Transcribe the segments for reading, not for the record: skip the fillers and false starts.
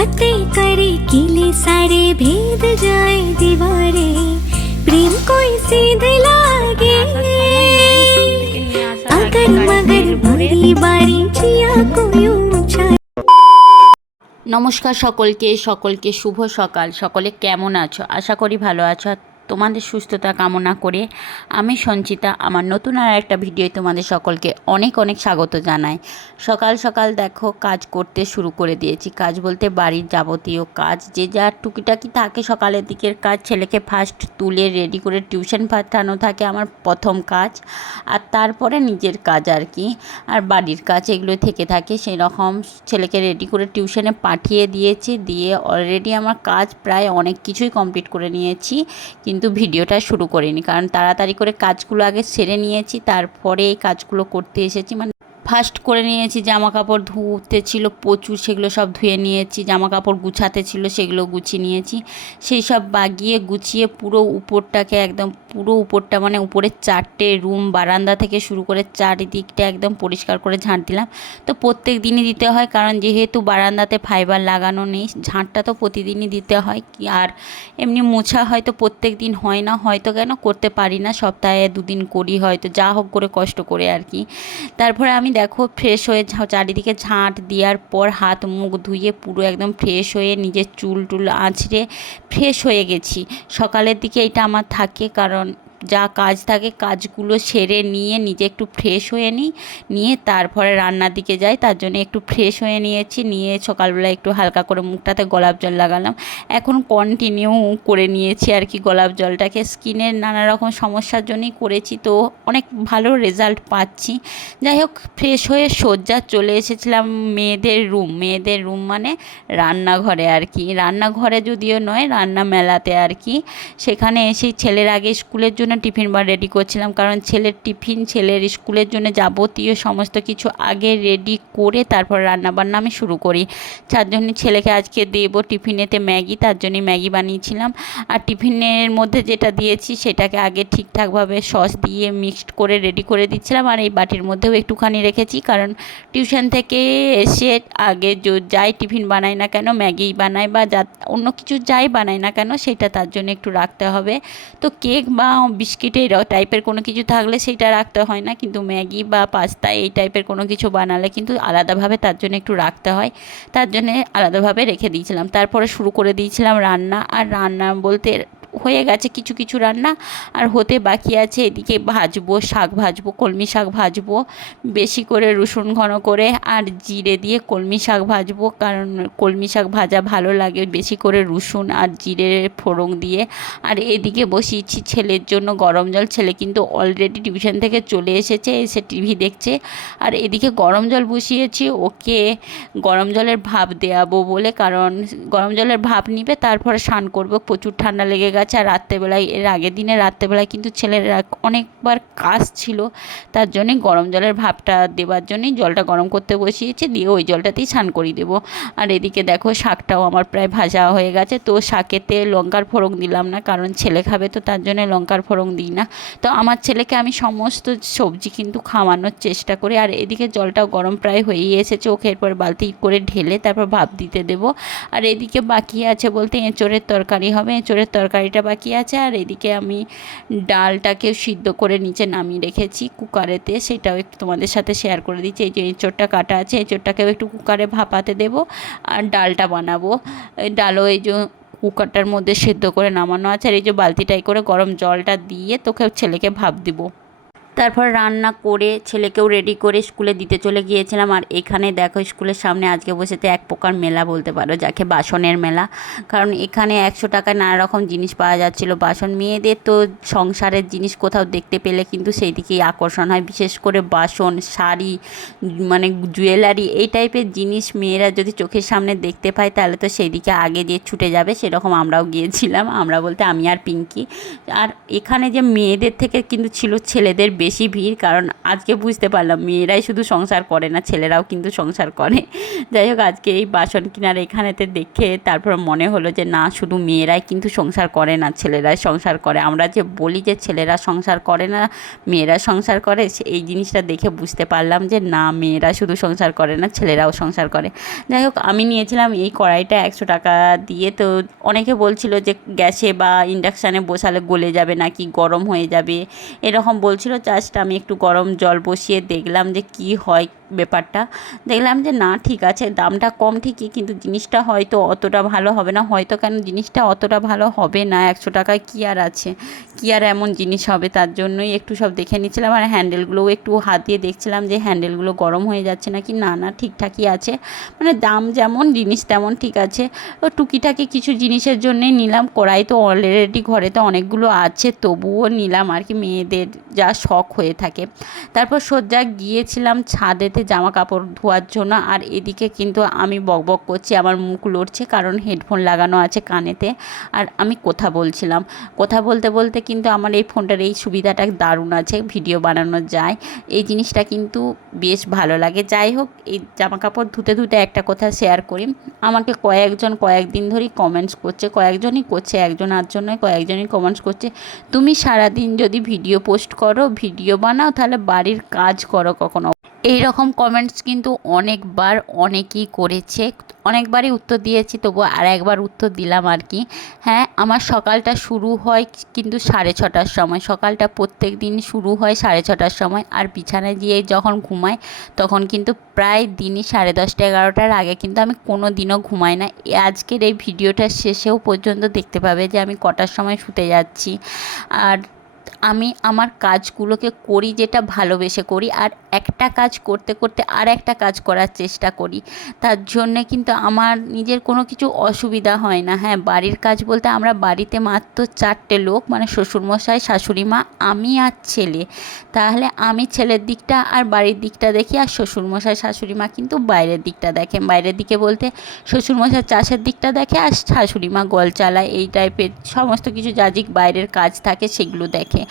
फतेह करे किले सारे भेद जाए दीवारे प्रेम कोई सीध लागे अगर मगर भरी बारी जिया कोई ऊंचा। নমস্কার সকলকে শুভ সকাল। সকলে কেমন আছো? আশা করি ভালো আছো। তোমাদের সুস্থতা কামনা করে আমি সঞ্চিতা আমার নতুন আর একটা ভিডিও তোমাদের সকলকে অনেক অনেক স্বাগত জানাই। সকাল সকাল দেখো কাজ করতে শুরু করে দিয়েছি। কাজ বলতে বাড়ির যাবতীয় কাজ, যে যা টুকিটাকি থাকে সকালের দিকের কাজ। ছেলেকে ফার্স্ট তুলে রেডি করে টিউশন পাঠানো থাকে আমার প্রথম কাজ, আর তারপরে নিজের কাজ আর কি, আর বাড়ির কাজ এগুলো থেকে থাকে। সেই রকম ছেলেকে রেডি করে টিউশনে পাঠিয়ে দিয়েছি, দিয়ে অলরেডি আমার কাজ প্রায় অনেক কিছুই কমপ্লিট করে নিয়েছি, কিন্তু ভিডিওটা শুরু করিনি কারণ তাড়াতাড়ি করে কাজগুলো আগে সেরে নিয়েছি, তারপরে এই কাজগুলো করতে এসেছি। মানে ফার্স্ট করে নিয়েছি, জামা কাপড় ধুতে ছিল প্রচুর, সেগুলো সব ধুয়ে নিয়েছি। জামা কাপড় গুছাতে ছিল, সেগুলো গুছিয়ে নিয়েছি। সেই সব বাগিয়ে গুছিয়ে পুরো উপরটাকে একদম পুরো উপরটা মানে উপরের 4টে রুম বারান্দা থেকে শুরু করে চারিদিকটা একদম পরিষ্কার করে ঝাঁট দিলাম। তো প্রত্যেক দিনই দিতে হয়, কারণ যেহেতু বারান্দাতে ফাইবার লাগানো নেই, ঝাঁটটা তো প্রতিদিনই দিতে হয়। আর এমনি মোছা হয়তো প্রত্যেক দিন হয় না, হয়তো কেন করতে পারি না, সপ্তাহে 2 দিন করি হয়তো, যা হোক করে কষ্ট করে আর কি। তারপরে আমি দেখো ফ্রেশ হয়ে চারিদিকে ঝাঁট দেওয়ার পর হাত মুখ ধুয়ে পুরো একদম ফ্রেশ হয়ে নিজের চুল টুল আঁচড়ে ফ্রেশ হয়ে গেছি। সকালের দিকে এটা আমার থাকে, কারণ যা কাজ থাকে কাজগুলো সেরে নিয়ে নিজে একটু ফ্রেশ হয়ে নিয়ে তারপরে রান্নার দিকে যাই। তার জন্য একটু ফ্রেশ হয়ে নিয়েছি, নিয়ে সকালবেলা একটু হালকা করে মুখটাতে গোলাপ জল লাগালাম। এখন কন্টিনিউ করে নিয়েছি আর কি গোলাপ জলটাকে। স্কিনের নানা রকম সমস্যার জন্যই করেছি, তো অনেক ভালো রেজাল্ট পাচ্ছি। যাই হোক ফ্রেশ হয়ে সজ্জা চলে এসেছিলাম মেয়েদের রুম মানে রান্নাঘরে আর কি। রান্নাঘরে যদিও নয়, রান্না মেলাতে আর কি। সেখানে এসেই ছেলের আগে স্কুলের জন্য টিফিন রেডি করছিলাম, কারণ ছেলের টিফিন ছেলের স্কুলের জন্য যাবতীয় সমস্ত কিছু আগে রেডি করে তারপর রান্নাবান্না আমি শুরু করি। যার জন্য ছেলেকে আজকে দেবো টিফিনেতে ম্যাগি, তার জন্য ম্যাগি বানিয়েছিলাম। আর টিফিনের মধ্যে যেটা দিয়েছি সেটাকে আগে ঠিকঠাকভাবে সস দিয়ে মিক্সড করে রেডি করে দিচ্ছিলাম। আর এই বাটির মধ্যেও একটুখানি রেখেছি, কারণ টিউশন থেকে এসে আগে যাই টিফিন বানাই না কেন, ম্যাগি বানাই বা অন্য কিছু যাই বানাই না কেন, সেটা তার জন্য একটু রাখতে হবে। তো কেক বা বিস্কিট এই টাইপের কোনো কিছু থাকলে সেইটা রাখতে হয় না, কিন্তু ম্যাগি বা পাস্তা এই টাইপের কোনো কিছু বানালে কিন্তু আলাদাভাবে তার জন্য একটু রাখতে হয়, তার জন্যে আলাদাভাবে রেখে দিয়েছিলাম। তারপরে শুরু করে দিয়েছিলাম রান্না। আর রান্না বলতে হয়ে গেছে কিছু কিছু রান্না, আর হতে বাকি আছে। এদিকে ভাজবো, শাক ভাজবো, কলমি শাক ভাজবো বেশি করে রসুন ঘন করে আর জিরে দিয়ে কলমি শাক ভাজবো, কারণ কলমি শাক ভাজা ভালো লাগে বেশি করে রসুন আর জিরে ফোড়ন দিয়ে। আর এদিকে বসিয়েছি ছেলের জন্য গরম জল। ছেলে কিন্তু অলরেডি টিউশন থেকে চলে এসেছে, এসে টিভি দেখছে। আর এদিকে গরম জল বসিয়েছি ওকে গরম জলের ভাপ দেওয়াবো বলে, কারণ গরম জলের ভাপ নিবে তারপরে স্নান করবো। প্রচুর ঠান্ডা লেগে গেছে। আর রাত্রেবেলায় এর আগের দিনে রাত্রেবেলায় কিন্তু ছেলের অনেকবার কাশ ছিল, তার জন্যই গরম জলের ভাপটা দেওয়ার জন্যই জলটা গরম করতে বসিয়েছি, দিয়ে ওই জলটাতেই স্নান করিয়ে দেবো। আর এদিকে দেখো শাকটাও আমার প্রায় ভাজা হয়ে গেছে। তো শাকেতে লঙ্কার ফোড়ন দিলাম না, কারণ ছেলে খাবে, তো তার জন্য লঙ্কার ফোড়ন দিই না। তো আমার ছেলেকে আমি সমস্ত সবজি কিন্তু খাওয়ানোর চেষ্টা করি। আর এদিকে জলটাও গরম প্রায় হয়েই এসেছে, ওকে এরপর বালতি করে ঢেলে তারপর ভাপ দিতে দেবো। আর এদিকে বাকি আছে বলতে এঁচোড়ের তরকারি হবে, এঁচোড়ের তরকারিটা বাকি আছে। আর এদিকে আমি ডালটাকে সিদ্ধ করে নিচে নামিয়ে রেখেছি কুকারেতে, সেটাও একটু তোমাদের সাথে শেয়ার করে দিচ্ছি। এই যে এঁচোড়টা কাটা আছে, এঁচোড়টাকেও একটু কুকারে ভাপাতে দেবো আর ডালটা বানাবো। ডালও এই যে কুকারটার মধ্যে সিদ্ধ করে নামানো আছে। আর এই যে বালতিটাই করে গরম জলটা দিয়ে তোকে ছেলেকে ভাপ দিব। তারপর রান্না করে ছেলেকেও রেডি করে স্কুলে দিতে চলে গিয়েছিলাম। আর এখানে দেখো স্কুলের সামনে আজকে বসেছে এক প্রকার মেলা বলতে পারো, যাকে বাসনের মেলা, কারণ এখানে 100 টাকায় নানা রকম জিনিস পাওয়া যাচ্ছিলো বাসন। মেয়েদের তো সংসারের জিনিস কোথাও দেখতে পেলে কিন্তু সেই দিকেই আকর্ষণ হয়, বিশেষ করে বাসন, শাড়ি, মানে জুয়েলারি এই টাইপের জিনিস মেয়েরা যদি চোখের সামনে দেখতে পায় তাহলে তো সেই দিকে আগে দিয়ে ছুটে যাবে। সেরকম আমরাও গিয়েছিলাম, আমরা বলতে আমি আর পিঙ্কি। আর এখানে যে মেয়েদের থেকে কিন্তু ছিল ছেলেদের বেশি বেশি ভিড়, কারণ আজকে বুঝতে পারলাম মেয়েরাই শুধু সংসার করে না, ছেলেরাও কিন্তু সংসার করে। যাই হোক, আজকে এই বাসন কেনার এখানেতে দেখে তারপর মনে হলো যে না, শুধু মেয়েরাই কিন্তু সংসার করে না, ছেলেরাই সংসার করে। আমরা যে বলি যে ছেলেরা সংসার করে না, মেয়েরা সংসার করে, এই জিনিসটা দেখে বুঝতে পারলাম যে না, মেয়েরা শুধু সংসার করে না, ছেলেরাও সংসার করে। যাই হোক, আমি নিয়েছিলাম এই কড়াইটা 100 টাকা দিয়ে। তো অনেকে বলছিল যে গ্যাসে বা ইন্ডাকশানে বসালে গলে যাবে নাকি, গরম হয়ে যাবে, এরকম বলছিল। জাস্ট আমি একটু গরম জল বসিয়ে দেখলাম যে কি হয় ব্যাপারটা। দেখলাম যে না, ঠিক আছে, দামটা কম ঠিকই, কিন্তু জিনিসটা হয়তো অতটা ভালো হবে না। হয়তো কেন, জিনিসটা অতটা ভালো হবে না। 100 টাকায় কী আর আছে, কী আর এমন জিনিস হবে, তার জন্যই একটু সব দেখে নিচ্ছিলাম। আর হ্যান্ডেলগুলোও একটু হাত দিয়ে দেখছিলাম যে হ্যান্ডেলগুলো গরম হয়ে যাচ্ছে নাকি। না না, ঠিকঠাকই আছে, মানে দাম যেমন জিনিস তেমন ঠিক আছে। ও টুকিটাকি কিছু জিনিসের জন্যই নিলাম। কড়াই তো অলরেডি ঘরে তো অনেকগুলো আছে, তবুও নিলাম আর কি, মেয়েদের যা শখ হয়ে থাকে। তারপর সোজা গিয়েছিলাম ছাদেতে জামা কাপড় ধোয়ার জন্য। আর এদিকে কিন্তু আমি বকবক করছি, আমার মুখ লড়ছে, কারণ হেডফোন লাগানো আছে কানেতে, আর আমি কথা বলছিলাম। কথা বলতে বলতে কিন্তু আমার এই ফোনটার এই সুবিধাটা দারুণ আছে, ভিডিও বানানো যায়, এই জিনিসটা কিন্তু বেশ ভালো লাগে। যাই হোক, এই জামা কাপড় ধুতে ধুতে একটা কথা শেয়ার করি। আমাকে কয়েকদিন ধরেই কমেন্টস করছে, কয়েকজনই করছে, একজন আধজন নয়, কয়েকজনই কমেন্টস করছে, তুমি সারাদিন যদি ভিডিও পোস্ট করো, ভিডিও বানাও, তাহলে বাড়ির কাজ করো কখনো। এই রকম কমেন্টস কিন্তু অনেকবার অনেকেই করেছে, অনেকবারই উত্তর দিয়েছি, তবু আর একবার উত্তর দিলাম আর কি। হ্যাঁ, আমার সকালটা শুরু হয় কিন্তু 6:30টার সময়। সকালটা প্রত্যেক দিন শুরু হয় 6:30টার সময়, আর বিছানায় গিয়ে যখন ঘুমাই তখন কিন্তু প্রায় দিনই 10:30 11টার আগে কিন্তু আমি কোনো দিনও ঘুমাই না। আজকের এই ভিডিওটা শেষেও পর্যন্ত দেখতে পাবে যে আমি কটার সময় শুতে যাচ্ছি। আর আমি আমার কাজগুলোকে করি যেটা ভালোবেসে করি, আর একটা কাজ করতে করতে আর একটা কাজ করার চেষ্টা করি। তার জন্যে কিন্তু আমার নিজের কোনো কিছু অসুবিধা হয় না। হ্যাঁ, বাড়ির কাজ বলতে আমরা বাড়িতে মাত্র 4টে লোক, মানে শ্বশুরমশাই, শাশুড়ি মা, আমি আর ছেলে। তাহলে আমি ছেলের দিকটা আর বাড়ির দিকটা দেখি, আর শ্বশুরমশাই শাশুড়ি মা কিন্তু বাইরের দিকটা দেখে। বাইরের দিকে বলতে শ্বশুরমশাই চাষের দিকটা দেখে, আর শাশুড়ি মা গল চালায়, এই টাইপের সমস্ত কিছু যা বাইরের কাজ থাকে সেগুলো দেখে।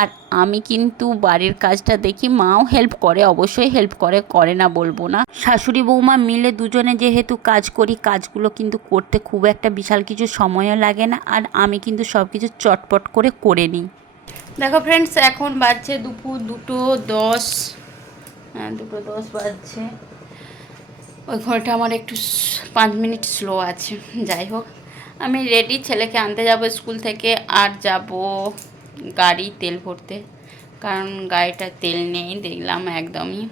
আর আমি কিন্তু বাড়ির কাজটা দেখি, মাও হেল্প করে, অবশ্যই হেল্প করে, করে না বলবো না। শাশুড়ি বৌমা মিলে দুজনে যেহেতু কাজ করি, কাজগুলো কিন্তু করতে খুব একটা বিশাল কিছু সময়ও লাগে না, আর আমি কিন্তু সব কিছু চটপট করে নিই। দেখো ফ্রেন্ডস, এখন বাজছে দুপুর 2:10। হ্যাঁ, 2:10 বাজছে। ওই ঘরটা আমার একটু 5 মিনিট স্লো আছে। যাই হোক, আমি রেডি, ছেলেকে আনতে যাব স্কুল থেকে, আর যাব গাড়ি তেল ভরতে, কারণ গাড়িটা তেল নেই দেখলাম একদমই।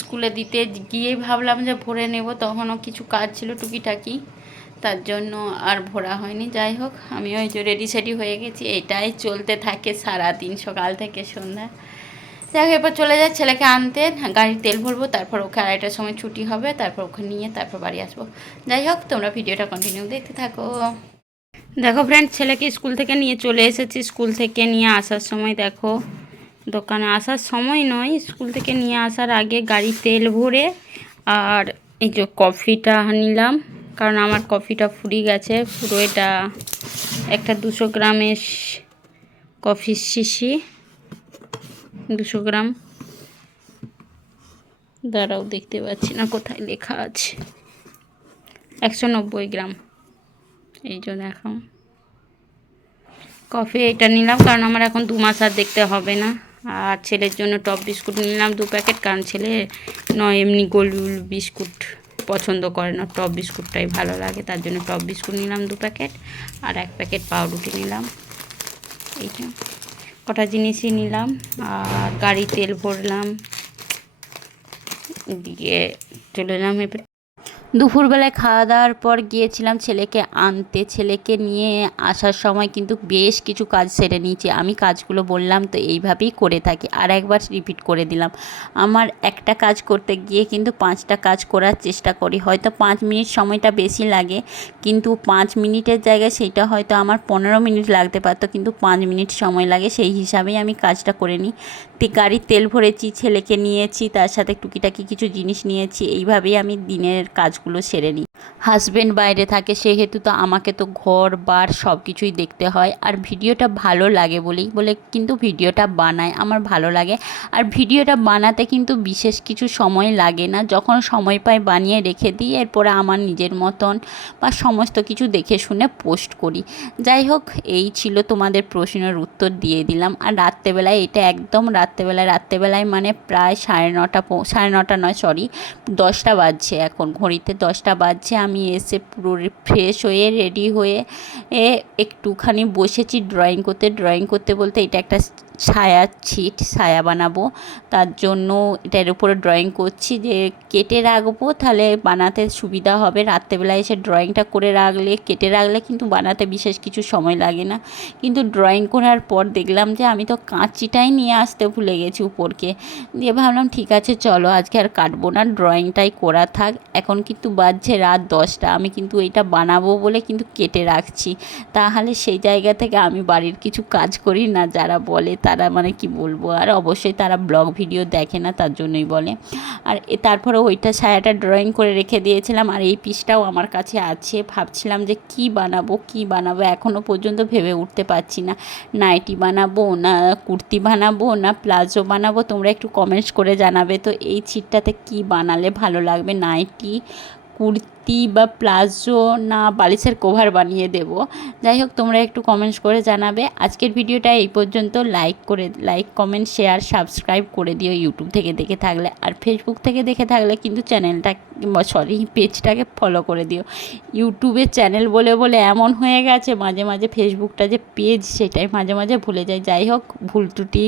স্কুলে দিতে গিয়ে ভাবলাম যে ভরে নেব, তখনও কিছু কাজ ছিল টুকিটাকি, তার জন্য আর ভরা হয়নি। যাই হোক, আমি ওই যে রেডি সেডি হয়ে গেছি, এটাই চলতে থাকে সারাদিন সকাল থেকে সন্ধ্যা। যাই হোক, এরপর চলে যায় ছেলেকে আনতে, গাড়ির তেল ভরবো, তারপর ওকে 2:30টার সময় ছুটি হবে, তারপর ওকে নিয়ে তারপর বাড়ি আসবো। যাই হোক, তোমরা ভিডিওটা কন্টিনিউ দেখতে থাকো। দেখো ফ্রেন্ড, ছেলেকে স্কুল থেকে নিয়ে চলে এসেছি। স্কুল থেকে নিয়ে আসার সময় দেখো, দোকানে আসার সময় নয়, স্কুল থেকে নিয়ে আসার আগে গাড়ি তেল ভরে, আর এই যে কফিটা নিলাম, কারণ আমার কফিটা ফুরিয়ে গেছে পুরো। এটা একটা 200 গ্রামের কফির শিশি, 200 গ্রাম, দাঁড়াও দেখতে পাচ্ছি না কোথায় লেখা আছে, 190 গ্রাম, এই যে দেখো কফি। এটা নিলাম কারণ আমার এখন 2 মাস আর দেখতে হবে না। আর ছেলের জন্য টপ বিস্কুট নিলাম 2 প্যাকেট, কারণ ছেলে এমনি গোল বিস্কুট পছন্দ করে না, টপ বিস্কুটটাই ভালো লাগে, তার জন্য টপ বিস্কুট নিলাম 2 প্যাকেট, আর 1 প্যাকেট পাউরুটি নিলাম। এইটা কটা জিনিসই নিলাম, আর গাড়ি তেল ভরলাম, দিয়ে চলে এলাম। এবার দুপুরবেলায় খাওয়া দাওয়ার পর গিয়েছিলাম ছেলেকে আনতে। ছেলেকে নিয়ে আসার সময় কিন্তু বেশ কিছু কাজ সেরে নিয়েছি। আমি কাজগুলো বললাম তো এইভাবেই করে থাকি, আর একবার রিপিট করে দিলাম। আমার একটা কাজ করতে গিয়ে কিন্তু 5টা কাজ করার চেষ্টা করি। হয়তো 5 মিনিট সময়টা বেশি লাগে, কিন্তু 5 মিনিটের জায়গায় সেইটা হয়তো আমার 15 মিনিট লাগতে পারতো, কিন্তু 5 মিনিট সময় লাগে, সেই হিসাবেই আমি কাজটা করে নিই। গাড়ির তেল ভরেছি, ছেলেকে নিয়েছি, তার সাথে টুকিটাকি কিছু জিনিস নিয়েছি, এইভাবেই আমি দিনের কাজগুলো সেরে নিই। হাজবেন্ড বাইরে থাকে, সেহেতু তো আমাকে তো ঘর বার সব কিছুই দেখতে হয়। আর ভিডিওটা ভালো লাগে বলে কিন্তু ভিডিওটা বানাই, আমার ভালো লাগে। আর ভিডিওটা বানাতে কিন্তু বিশেষ কিছু সময় লাগে না, যখন সময় পাই বানিয়ে রেখে দিই, এরপরে আমার নিজের মতন বা সমস্ত কিছু দেখে শুনে পোস্ট করি। যাই হোক, এই ছিল তোমাদের প্রশ্নের উত্তর দিয়ে দিলাম। আর রাত্রেবেলায় এটা একদম রাত্রেবেলায় মানে প্রায় 9:30 নয়, সরি 10টা বাজছে, এখন ঘড়িতে 10টা বাজছে। আমি এসে পুরো ফ্রেশ হয়ে রেডি হয়ে একটুখানি বসেছি ড্রয়িং করতে বলতে এটা একটা ছায়া বানাবো, তার জন্য এটার উপরে ড্রয়িং করছি যে কেটে রাখবো, তাহলে বানাতে সুবিধা হবে। রাত্রেবেলায় এসে ড্রয়িংটা করে রাখলে, কেটে রাখলে কিন্তু বানাতে বিশেষ কিছু সময় লাগে না। কিন্তু ড্রয়িং করার পর দেখলাম যে আমি তো কাঁচিটাই নিয়ে আসতে ভুলে গেছি উপরকে, দিয়ে ভাবলাম ঠিক আছে চলো আজকে আর কাটবো না, ড্রয়িংটাই করা থাক। এখন কিন্তু বাজছে রাত 10টা, আমি কিন্তু এইটা বানাবো বলে কিন্তু কেটে রাখছি। তাহলে সেই জায়গা থেকে আমি বাড়ির কিছু কাজ করি না, যারা বলে তারা মানে কি বলবো, আর অবশ্যই তারা ব্লগ ভিডিও দেখে না, তার জন্যই বলে। আর তারপরে ওইটা ছায়াটা ড্রয়িং করে রেখে দিয়েছিলাম, আর এই পিসটাও আমার কাছে আছে। ভাবছিলাম যে কি বানাবো এখনও পর্যন্ত ভেবে উঠতে পারছি না, নাইটি বানাবো না কুর্তি বানাবো না প্লাজো বানাবো। তোমরা একটু কমেন্টস করে জানাবে তো এই ছিটটাতে কি বানালে ভালো লাগবে, নাইটি, কুর্তি বা প্লাজো না বালিশের কভার বানিয়ে দেব। যাই হোক, তোমরা একটু কমেন্টস করে জানাবে। আজকের ভিডিওটা এই পর্যন্ত। লাইক কমেন্ট শেয়ার সাবস্ক্রাইব করে দিও ইউটিউব থেকে দেখে থাকলে, আর ফেসবুক থেকে দেখে থাকলে কিন্তু পেজটাকে ফলো করে দিও। ইউটিউবের চ্যানেল বলে এমন হয়ে গেছে, মাঝে মাঝে ফেসবুকটা যে পেজ সেটাই মাঝে মাঝে ভুলে যাই। যাই হোক, ভুল ত্রুটি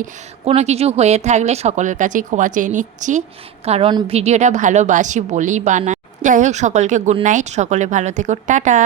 কোনো কিছু হয়ে থাকলে সকলের কাছেই ক্ষমা চেয়ে নিচ্ছি, কারণ ভিডিওটা ভালোবাসি বলেই বানাই। যাই হোক, সকলকে গুড নাইট, সকলে ভালো থেকো, টাটা।